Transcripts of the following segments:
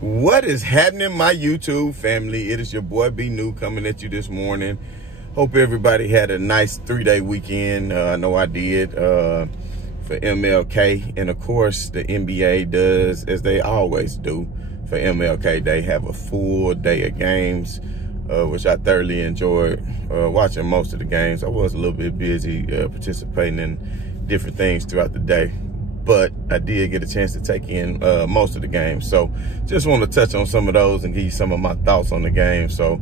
What is happening, my YouTube family? It is your boy B New coming at you this morning. Hope everybody had a nice 3-day weekend. I know I did for MLK. And of course, the NBA does, as they always do for MLK. They have a full day of games, which I thoroughly enjoyed watching most of the games. I was a little bit busy participating in different things throughout the day, but I did get a chance to take in most of the games. So just want to touch on some of those and give you some of my thoughts on the game. So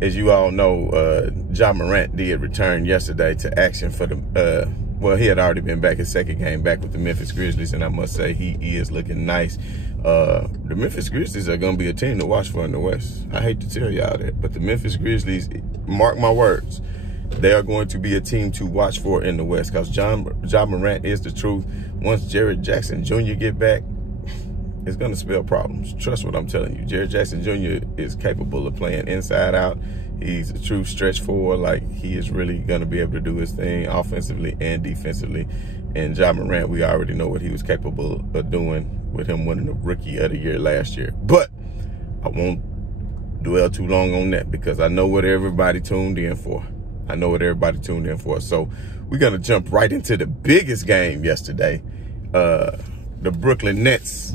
as you all know, Durant did return yesterday to action for the, well, he had already been back his second game back with the Memphis Grizzlies, and I must say he is looking nice. The Memphis Grizzlies are going to be a team to watch for in the West. I hate to tell y'all that, but the Memphis Grizzlies, mark my words, they are going to be a team to watch for in the West, because Ja Morant is the truth. Once Jaren Jackson Jr. get back, it's going to spell problems. Trust what I'm telling you. Jaren Jackson Jr. is capable of playing inside out. He's a true stretch forward. Like, he is really going to be able to do his thing offensively and defensively. And Ja Morant, we already know what he was capable of doing with him winning the Rookie of the Year last year. But I won't dwell too long on that, because I know what everybody tuned in for. So we're going to jump right into the biggest game yesterday. The Brooklyn Nets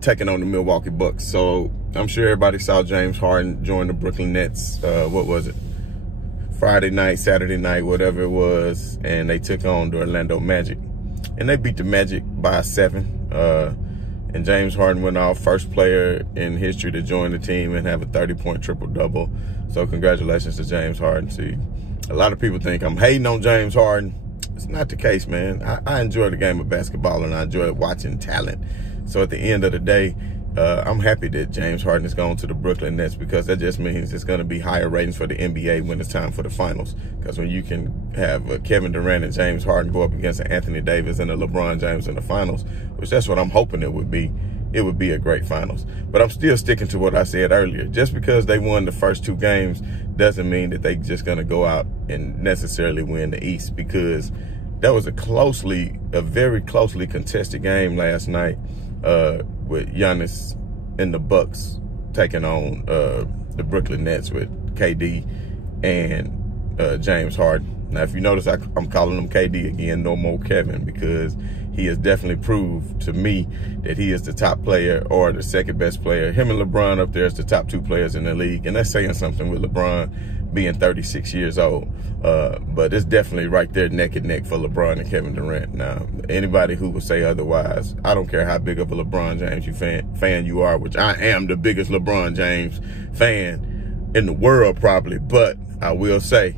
taking on the Milwaukee Bucks. So I'm sure everybody saw James Harden join the Brooklyn Nets. What was it? Friday night, Saturday night, whatever it was. And they took on the Orlando Magic. And they beat the Magic by 7. And James Harden went off, first player in history to join the team and have a 30-point triple-double. So congratulations to James Harden. See, a lot of people think I'm hating on James Harden. It's not the case, man. I enjoy the game of basketball, and I enjoy watching talent. So at the end of the day, I'm happy that James Harden is going to the Brooklyn Nets, because that just means it's going to be higher ratings for the NBA when it's time for the finals. Because when you can have Kevin Durant and James Harden go up against Anthony Davis and a LeBron James in the finals, which that's what I'm hoping it would be a great finals. But I'm still sticking to what I said earlier. Just because they won the first 2 games doesn't mean that they're just going to go out and necessarily win the East, because that was a very closely contested game last night with Giannis and the Bucks taking on the Brooklyn Nets with KD and James Harden. Now, if you notice, I'm calling him KD again, no more Kevin, because he has definitely proved to me that he is the top player, or the second best player. Him and LeBron up there is the top 2 players in the league. And that's saying something with LeBron being 36 years old. But it's definitely right there neck and neck for LeBron and Kevin Durant. Now, anybody who would say otherwise, I don't care how big of a LeBron James fan you are, which I am the biggest LeBron James fan in the world probably. But I will say,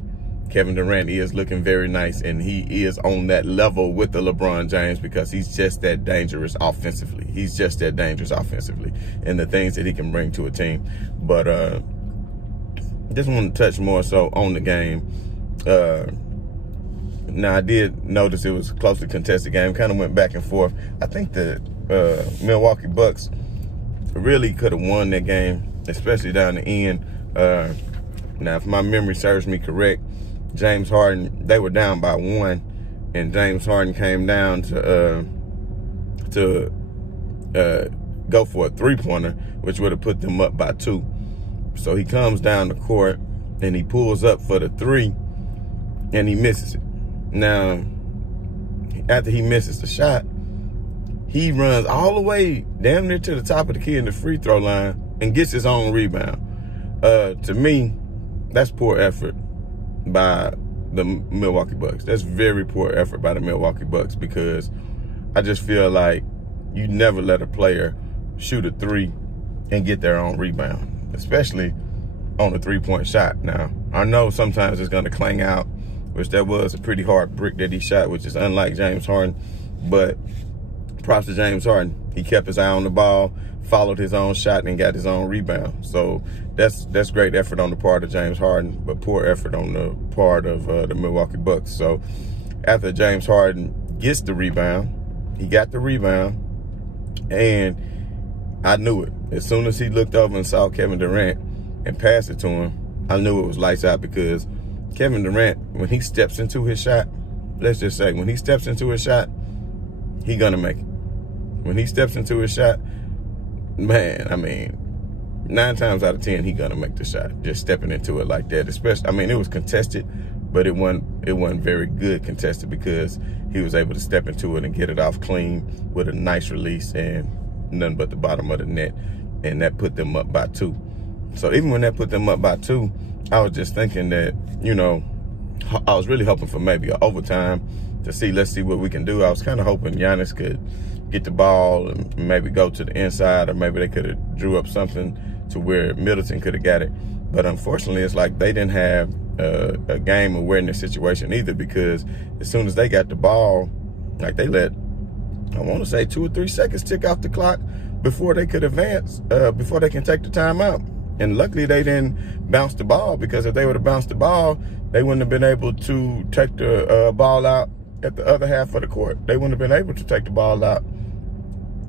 Kevin Durant is looking very nice, and he is on that level with the LeBron James, because he's just that dangerous offensively. And the things that he can bring to a team. But just want to touch more so on the game. Now, I did notice it was a closely contested game, kind of went back and forth. I think the Milwaukee Bucks really could have won that game, especially down the end. Now, if my memory serves me correct, James Harden, they were down by 1, and James Harden came down to go for a 3-pointer, which would have put them up by 2. So he comes down the court and he pulls up for the 3, and he misses it. Now, after he misses the shot, he runs all the way damn near to the top of the key in the free throw line and gets his own rebound. To me, that's poor effort by the Milwaukee Bucks. That's very poor effort by the Milwaukee Bucks, because I just feel like you never let a player shoot a 3 and get their own rebound, especially on a 3-point shot. Now, I know sometimes it's going to clang out, which that was a pretty hard brick that he shot, which is unlike James Harden. But props to James Harden. He kept his eye on the ball, followed his own shot, and got his own rebound. So that's great effort on the part of James Harden, but poor effort on the part of the Milwaukee Bucks. So after James Harden gets the rebound, he got the rebound, and I knew it. As soon as he looked over and saw Kevin Durant and passed it to him, I knew it was lights out, because Kevin Durant, when he steps into his shot, let's just say, when he steps into his shot, he gonna make it. When he steps into his shot, man, I mean, 9 times out of 10, he gonna make the shot. Just stepping into it like that, especially. I mean, it was contested, but it wasn't very good contested because he was able to step into it and get it off clean with a nice release and nothing but the bottom of the net, and that put them up by 2. So even when that put them up by 2, I was just thinking that, you know, I was really hoping for maybe an overtime to see, let's see what we can do. I was kind of hoping Giannis could get the ball and maybe go to the inside, or maybe they could have drew up something to where Middleton could have got it. But unfortunately, it's like they didn't have a game awareness situation either, because as soon as they got the ball, like they let, I want to say 2 or 3 seconds tick off the clock before they could advance, before they can take the timeout. And luckily they didn't bounce the ball, because if they would have bounced the ball, they wouldn't have been able to take the ball out at the other half of the court. They wouldn't have been able to take the ball out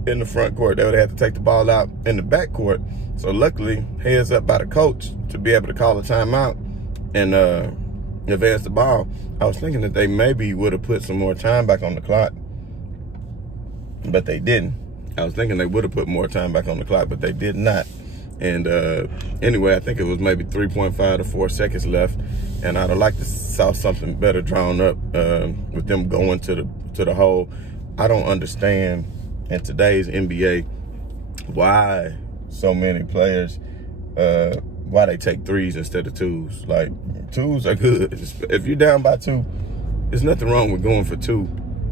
in the front court. They would have had to take the ball out in the back court. So luckily, heads up by the coach to be able to call a timeout and advance the ball. I was thinking that they maybe would have put some more time back on the clock, but they didn't. I was thinking they would have put more time back on the clock, but they did not. And anyway, I think it was maybe 3.5 to 4 seconds left, and I'd have liked to saw something better drawn up with them going to the hole. I don't understand in today's NBA why so many players, why they take 3s instead of 2s. Like, 2s are good. If you're down by 2, there's nothing wrong with going for 2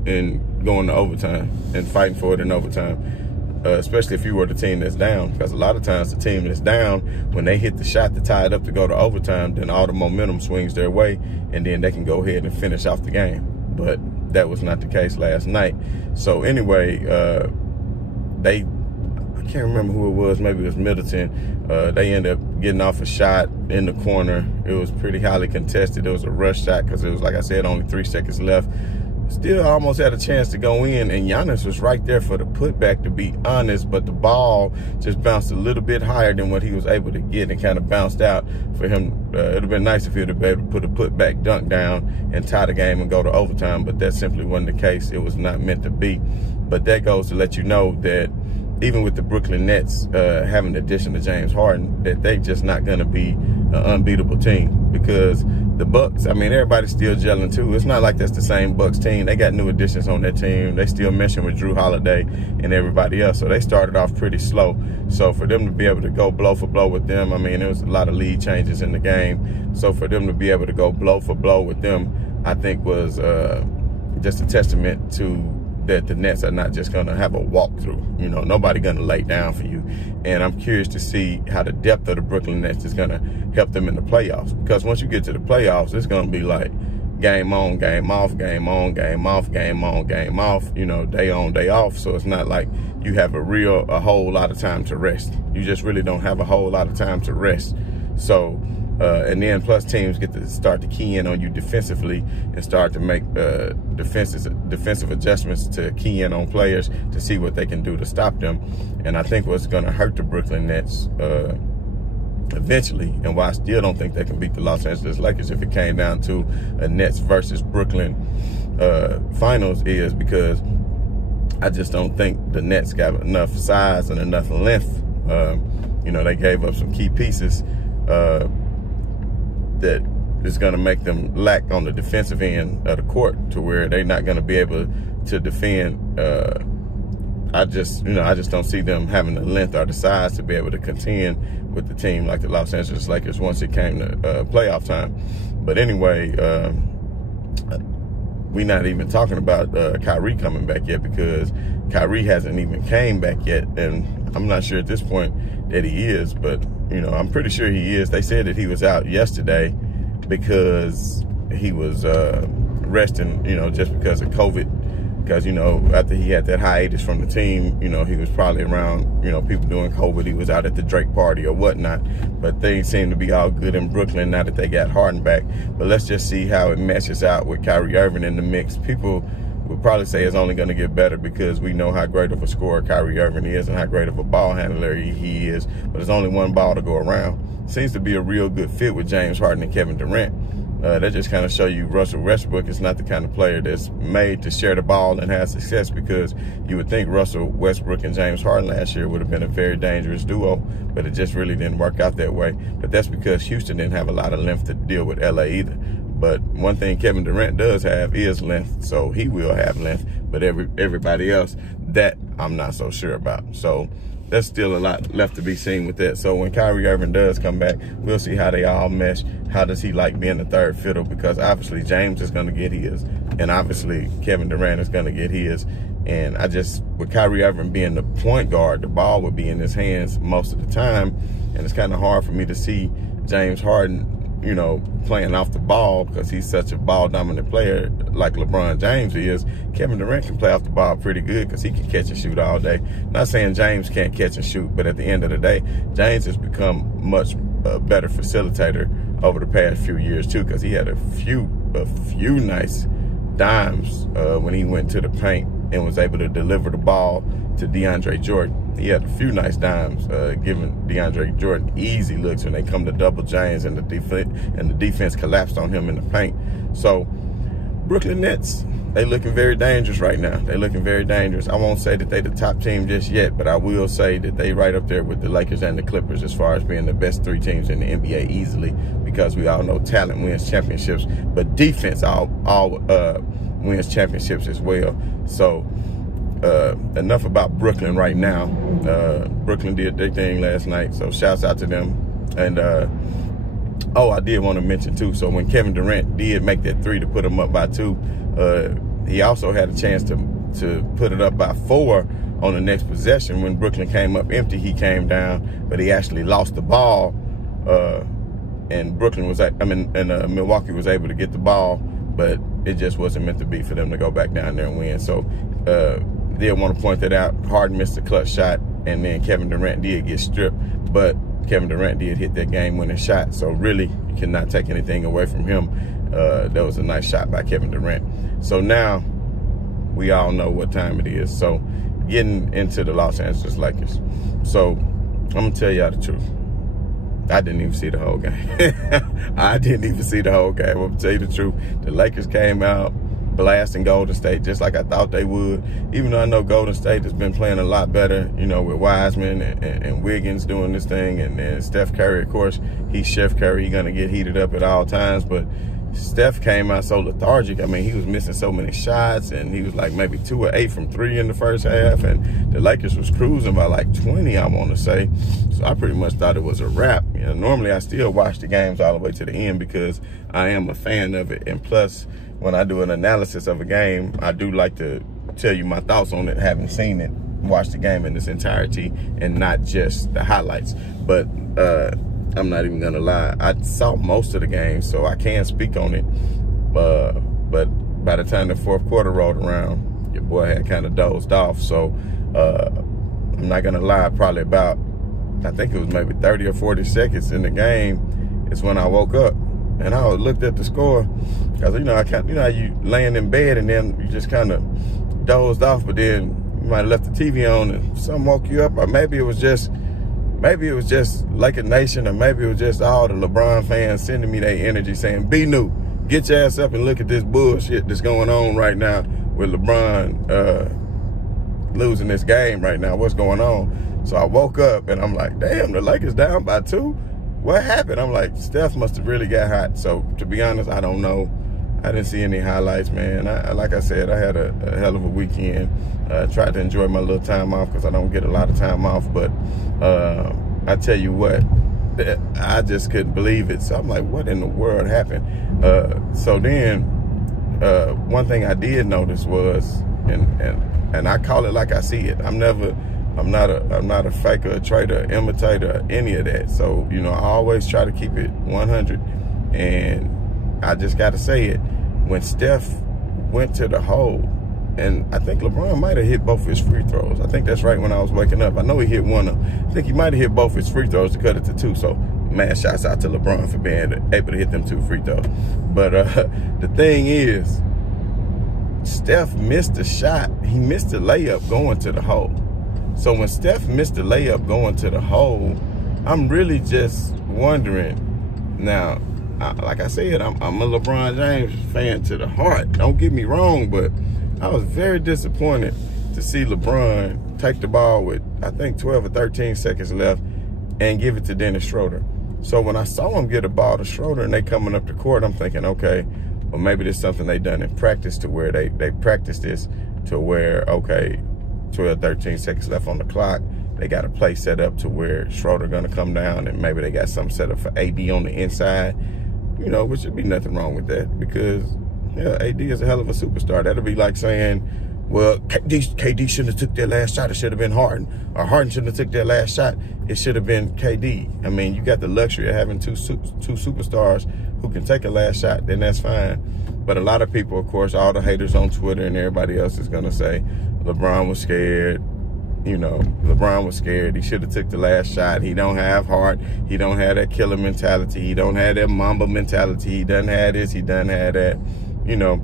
and going to overtime and fighting for it in overtime. Especially if you were the team that's down, because a lot of times the team that's down, when they hit the shot to tie it up to go to overtime, then all the momentum swings their way, and then they can go ahead and finish off the game. But that was not the case last night. So anyway, I can't remember who it was, maybe it was Middleton. They ended up getting off a shot in the corner. It was pretty highly contested. It was a rush shot because it was, like I said, only 3 seconds left. Still almost had a chance to go in, and Giannis was right there for the putback, to be honest, but the ball just bounced a little bit higher than what he was able to get and kind of bounced out for him. It would have been nice if he would have been able to put a putback dunk down and tie the game and go to overtime, but that simply wasn't the case. It was not meant to be. But that goes to let you know that even with the Brooklyn Nets having the addition to James Harden, that they just not going to be an unbeatable team, because the Bucks, I mean, everybody's still gelling too. It's not like that's the same Bucks team. They got new additions on their team. They still meshing with Drew Holiday and everybody else. So they started off pretty slow. So for them to be able to go blow for blow with them, I mean, there was a lot of lead changes in the game. So for them to be able to go blow for blow with them, I think was just a testament to that the Nets are not just going to have a walkthrough. You know, nobody going to lay down for you. And I'm curious to see how the depth of the Brooklyn Nets is going to help them in the playoffs. Because once you get to the playoffs, it's going to be like game on, game off, game on, game off, game on, game off, you know, day on, day off. So it's not like you have a whole lot of time to rest. You just really don't have a whole lot of time to rest. So, and then plus teams get to start to key in on you defensively and start to make defensive adjustments to key in on players to see what they can do to stop them. And I think what's going to hurt the Brooklyn Nets eventually, and why I still don't think they can beat the Los Angeles Lakers if it came down to a Nets versus Brooklyn finals, is because I just don't think the Nets got enough size and enough length. You know, they gave up some key pieces that is going to make them lack on the defensive end of the court, to where they're not going to be able to defend. I just don't see them having the length or the size to be able to contend with the team like the Los Angeles Lakers once it came to playoff time. But anyway, we're not even talking about Kyrie coming back yet, because Kyrie hasn't even came back yet, and I'm not sure at this point that he is, but you know, I'm pretty sure he is. They said that he was out yesterday because he was resting, you know, just because of COVID. Because, you know, after he had that hiatus from the team, you know, he was probably around, you know, people doing COVID. He was out at the Drake party or whatnot. But things seem to be all good in Brooklyn now that they got Harden back. But let's just see how it matches out with Kyrie Irving in the mix. People would probably say it's only going to get better, because we know how great of a scorer Kyrie Irving is and how great of a ball handler he is. But there's only one ball to go around. Seems to be a real good fit with James Harden and Kevin Durant. That just kind of show you Russell Westbrook is not the kind of player that's made to share the ball and have success, because you would think Russell Westbrook and James Harden last year would have been a very dangerous duo, but it just really didn't work out that way. But that's because Houston didn't have a lot of length to deal with LA either. But one thing Kevin Durant does have is length, so he will have length. But everybody else, that I'm not so sure about. So there's still a lot left to be seen with that. So when Kyrie Irving does come back, we'll see how they all mesh. How does he like being the third fiddle? Because obviously James is going to get his, and obviously Kevin Durant is going to get his. And with Kyrie Irving being the point guard, the ball would be in his hands most of the time. And it's kind of hard for me to see James Harden, you know, playing off the ball, because he's such a ball-dominant player like LeBron James is. Kevin Durant can play off the ball pretty good because he can catch and shoot all day. Not saying James can't catch and shoot, but at the end of the day, James has become much better facilitator over the past few years too, because he had a few nice dimes when he went to the paint and was able to deliver the ball to DeAndre Jordan. He had a few nice dimes, giving DeAndre Jordan easy looks when they come to double James, and the defense collapsed on him in the paint. So Brooklyn Nets, they looking very dangerous right now. They looking very dangerous. I won't say that they the top team just yet, but I will say that they right up there with the Lakers and the Clippers as far as being the best three teams in the NBA easily, because we all know talent wins championships, but defense all wins championships as well. So enough about Brooklyn right now. Brooklyn did their thing last night, so shouts out to them. And I did want to mention too, so when Kevin Durant did make that three to put him up by 2, he also had a chance to put it up by 4 on the next possession. When Brooklyn came up empty, he came down, but he actually lost the ball, and Milwaukee was able to get the ball, but it just wasn't meant to be for them to go back down there and win. So did want to point that out. Harden missed a clutch shot, and then Kevin Durant did get stripped, but Kevin Durant did hit that game-winning shot. So really, you cannot take anything away from him. That was a nice shot by Kevin Durant. So now we all know what time it is. So getting into the Los Angeles Lakers. So I'm going to tell y'all the truth. I didn't even see the whole game. I didn't even see the whole game. I'm going to tell you the truth. The Lakers came out blasting Golden State just like I thought they would. Even though I know Golden State has been playing a lot better, you know, with Wiseman and Wiggins doing this thing. And then Steph Curry, of course, he's Chef Curry. He's going to get heated up at all times. But Steph came out so lethargic. I mean, he was missing so many shots, and he was like maybe 2 or 8 from 3 in the first half, and the Lakers was cruising by like 20, I want to say. So I pretty much thought it was a wrap. You know, normally I still watch the games all the way to the end because I am a fan of it, and plus, when I do an analysis of a game, I do like to tell you my thoughts on it, having seen it, watch the game in its entirety, and not just the highlights. But I'm not even gonna lie, I saw most of the game, so I can speak on it. But by the time the fourth quarter rolled around, your boy had kind of dozed off. So I'm not gonna lie, probably about, I think it was maybe 30 or 40 seconds in the game is when I woke up. And I looked at the score, because, you know, how you laying in bed and then you just kind of dozed off, but then you might have left the TV on and something woke you up, or maybe it was just Laker Nation, or maybe it was just all the LeBron fans sending me their energy saying, "Be new, get your ass up and look at this bullshit that's going on right now with LeBron losing this game right now. What's going on?" So I woke up and I'm like, damn, the Lakers down by 2. What happened? I'm like, Steph must have really got hot. So to be honest, I don't know. I didn't see any highlights, man. Like I said, I had a hell of a weekend. Tried to enjoy my little time off because I don't get a lot of time off. But I tell you what, I just couldn't believe it. So I'm like, what in the world happened? So then one thing I did notice was, and I call it like I see it. I'm not a faker, a traitor, imitator, any of that. So, you know, I always try to keep it 100. And I just got to say it. When Steph went to the hole, and I think LeBron might have hit both his free throws. I think that's right when I was waking up. I know he hit one of them. I think he might have hit both his free throws to cut it to 2. So, man, shouts out to LeBron for being able to hit them 2 free throws. But the thing is, Steph missed a shot. He missed a layup going to the hole. So when Steph missed the layup going to the hole, I'm really just wondering. Now, like I said, I'm a LeBron James fan to the heart. Don't get me wrong, but I was very disappointed to see LeBron take the ball with, I think, 12 or 13 seconds left and give it to Dennis Schroeder. So when I saw him get a ball to Schroeder and they coming up the court, I'm thinking, okay, well, maybe there's something they done in practice to where they practice this to where, okay, 12, 13 seconds left on the clock. They got a play set up to where Schroeder going to come down, and maybe they got something set up for AD on the inside, you know, which should be nothing wrong with that because, yeah, AD is a hell of a superstar. That'll be like saying, well, KD shouldn't have took their last shot. It should have been Harden. Or Harden shouldn't have took their last shot. It should have been KD. I mean, you got the luxury of having two superstars who can take a last shot, then that's fine. But a lot of people, of course, all the haters on Twitter and everybody else is going to say LeBron was scared. You know, LeBron was scared. He should have took the last shot. He don't have heart. He don't have that killer mentality. He don't have that Mamba mentality. He doesn't have this. He doesn't have that. You know,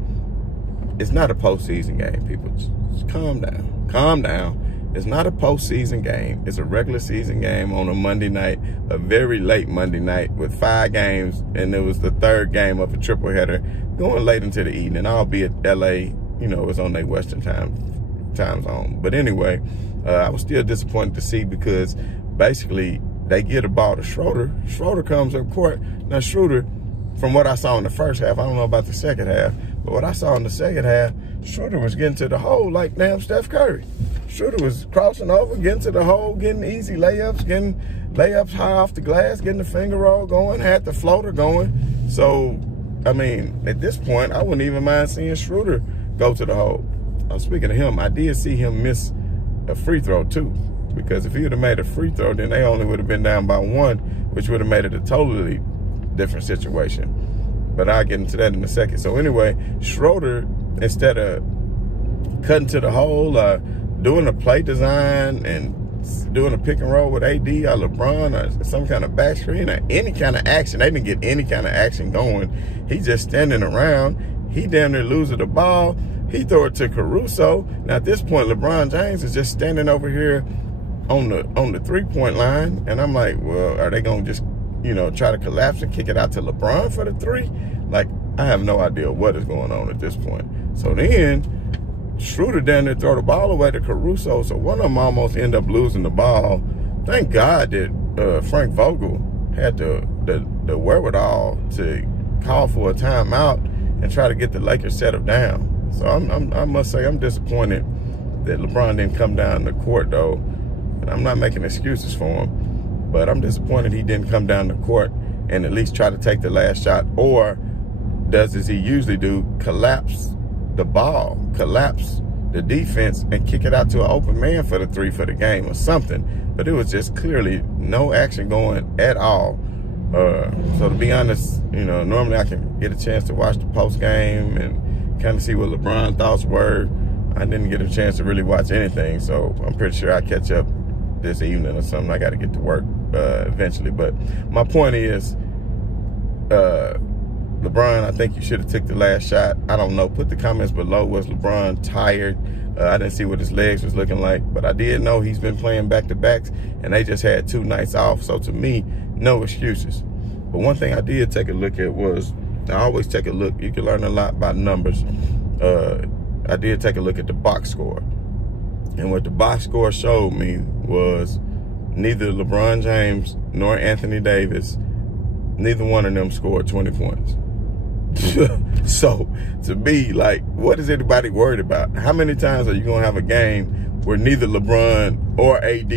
it's not a postseason game, people. Just calm down. Calm down. It's not a postseason game. It's a regular season game on a Monday night, a very late Monday night with 5 games, and it was the 3rd game of a triple header going late into the evening, albeit LA, you know, is on their Western time zone. But anyway, I was still disappointed to see because basically they get a ball to Schroeder. Schroeder comes up court. Now Schroeder, from what I saw in the first half, I don't know about the second half, but what I saw in the second half, Schroeder was getting to the hole like damn Steph Curry. Schroeder was crossing over, getting to the hole, getting easy layups, getting layups high off the glass, getting the finger roll going, had the floater going. So, I mean, at this point, I wouldn't even mind seeing Schroeder go to the hole. Speaking of him, I did see him miss a free throw too, because if he would have made a free throw, then they only would have been down by 1, which would have made it a totally different situation. But I'll get into that in a second. So anyway, Schroeder, instead of cutting to the hole, doing a play design and doing a pick and roll with AD or LeBron or some kind of back screen or any kind of action, they didn't get any kind of action going. He just standing around. He damn near losing the ball. He throw it to Caruso. Now at this point, LeBron James is just standing over here on the 3-point line, and I'm like, well, are they gonna just, you know, try to collapse and kick it out to LeBron for the 3? Like, I have no idea what is going on at this point. So then Schroeder down there throw the ball away to Caruso, so one of them almost end up losing the ball. Thank God that Frank Vogel had the wherewithal to call for a timeout and try to get the Lakers set up down. So I must say I'm disappointed that LeBron didn't come down the court, though. And I'm not making excuses for him, but I'm disappointed he didn't come down the court and at least try to take the last shot, or does as he usually do, collapse the ball, collapse the defense and kick it out to an open man for the 3 for the game or something. But it was just clearly no action going at all. So to be honest, you know, normally I can get a chance to watch the post game and kind of see what LeBron's thoughts were. I didn't get a chance to really watch anything, so I'm pretty sure I'll catch up this evening or something. I got to get to work eventually. But my point is, LeBron, I think you should have took the last shot. I don't know. Put the comments below. Was LeBron tired? I didn't see what his legs was looking like, but I did know he's been playing back-to-backs, and they just had 2 nights off. So to me, no excuses. But one thing I did take a look at was, I always take a look. You can learn a lot by numbers. I did take a look at the box score. And what the box score showed me was neither LeBron James nor Anthony Davis, neither one of them scored 20 points. So, to me, like, what is anybody worried about? How many times are you going to have a game where neither LeBron or AD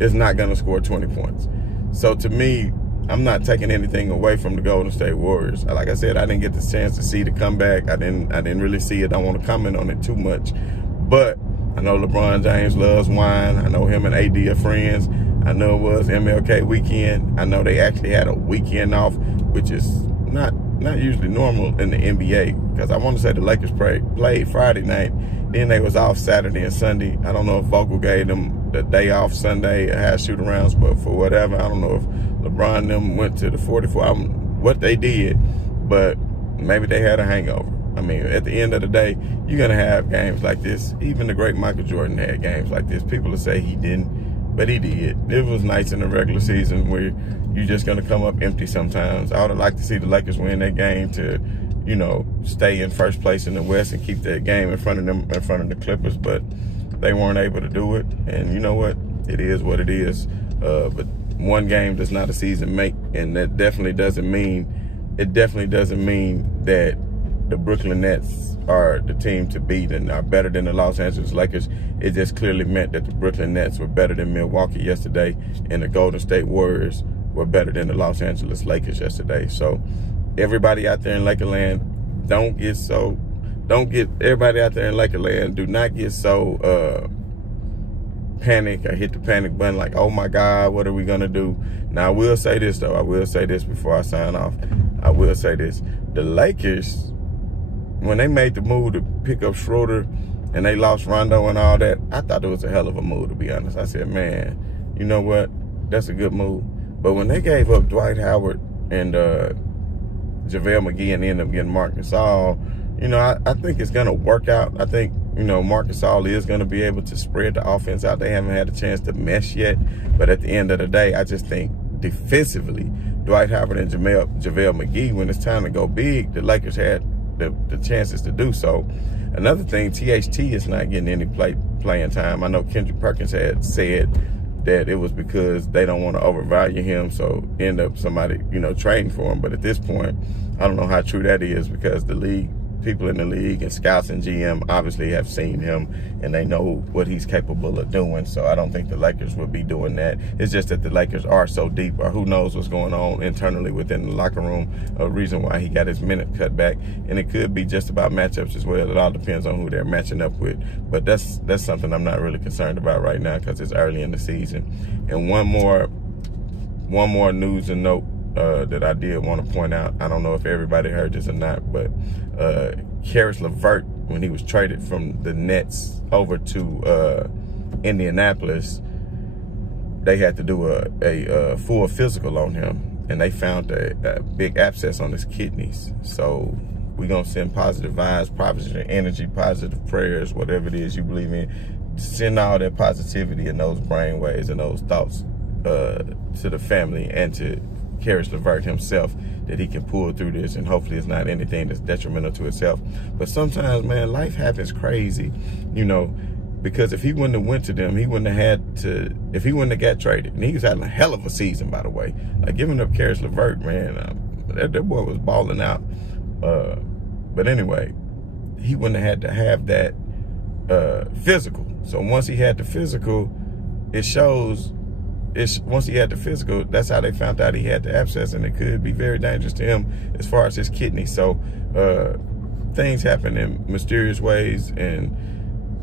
is not going to score 20 points? So, to me, I'm not taking anything away from the Golden State Warriors. Like I said, I didn't get the chance to see the comeback. I didn't really see it. I don't want to comment on it too much. But I know LeBron James loves wine. I know him and AD are friends. I know it was MLK weekend. I know they actually had a weekend off, which is not usually normal in the NBA, because I want to say the Lakers played Friday night. Then they was off Saturday and Sunday. I don't know if Vogel gave them the day off Sunday, had shoot-arounds, but for whatever, I don't know if LeBron and them went to the 44, what they did, but maybe they had a hangover. I mean, at the end of the day, you're going to have games like this. Even the great Michael Jordan had games like this. People will say he didn't. but he did. It was nice in the regular season where you're just going to come up empty sometimes. I would have liked to see the Lakers win that game to, you know, stay in first place in the West and keep that game in front of them, in front of the Clippers, but they weren't able to do it. And you know what? It is what it is. But one game does not a season make, and that definitely doesn't mean that the Brooklyn Nets are the team to beat and are better than the Los Angeles Lakers. It just clearly meant that the Brooklyn Nets were better than Milwaukee yesterday, and the Golden State Warriors were better than the Los Angeles Lakers yesterday. So everybody out there in Lakerland, everybody out there in Lakerland, do not get so panic or hit the panic button like, oh my God, what are we gonna do? Now I will say this though, I will say this before I sign off. I will say this. The Lakers, when they made the move to pick up Schroeder and they lost Rondo and all that, I thought it was a hell of a move, to be honest. I said, man, you know what? That's a good move. But when they gave up Dwight Howard and JaVale McGee and ended up getting Marc Gasol, you know, I think it's going to work out. I think, you know, Marc Gasol is going to be able to spread the offense out. They haven't had a chance to mesh yet. But at the end of the day, I just think defensively, Dwight Howard and JaVale McGee, when it's time to go big, the Lakers had the chances to do so. Another thing, THT is not getting any playing time. I know Kendrick Perkins had said that it was because they don't want to overvalue him, so end up somebody, you know, trading for him. But at this point, I don't know how true that is, because the league, people in the league and scouts and GM obviously have seen him and they know what he's capable of doing. So I don't think the Lakers would be doing that. It's just that the Lakers are so deep, or who knows what's going on internally within the locker room, a reason why he got his minute cut back. And it could be just about matchups as well. It all depends on who they're matching up with. But that's something I'm not really concerned about right now, because it's early in the season. And one more news and note that I did want to point out. I don't know if everybody heard this or not, but Caris LeVert, when he was traded from the Nets over to Indianapolis, they had to do a full physical on him, and they found a big abscess on his kidneys. So we're going to send positive vibes, positive energy, positive prayers, whatever it is you believe in. Send all that positivity and those brain waves and those thoughts to the family and to Caris LeVert himself, that he can pull through this, and hopefully it's not anything that's detrimental to himself. But sometimes, man, life happens crazy, you know, because if he wouldn't have went to them, he wouldn't have if he wouldn't have got traded. And he was having a hell of a season, by the way. Like, giving up Caris LeVert, man, that boy was balling out. But anyway, he wouldn't have had to have that physical. So once he had the physical, it shows. Once he had the physical, that's how they found out he had the abscess, and it could be very dangerous to him as far as his kidney. So things happen in mysterious ways, and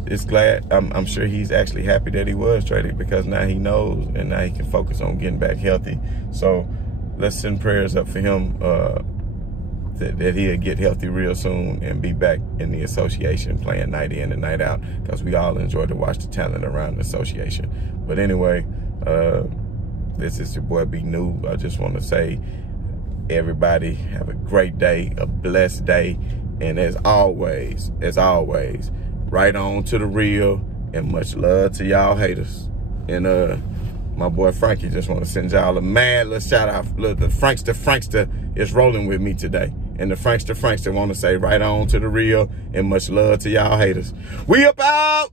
it's glad. I'm sure he's actually happy that he was traded, because now he knows, and now he can focus on getting back healthy. So let's send prayers up for him that he'll get healthy real soon and be back in the association playing night in and night out, because we all enjoy to watch the talent around the association. But anyway, this is your boy B New. I just want to say, everybody have a great day, a blessed day, and as always, right on to the real, and much love to y'all haters. And my boy Frankie just want to send y'all a mad little shout out. Look, the Frankster is rolling with me today, and the Frankster want to say right on to the real, and much love to y'all haters. We up out.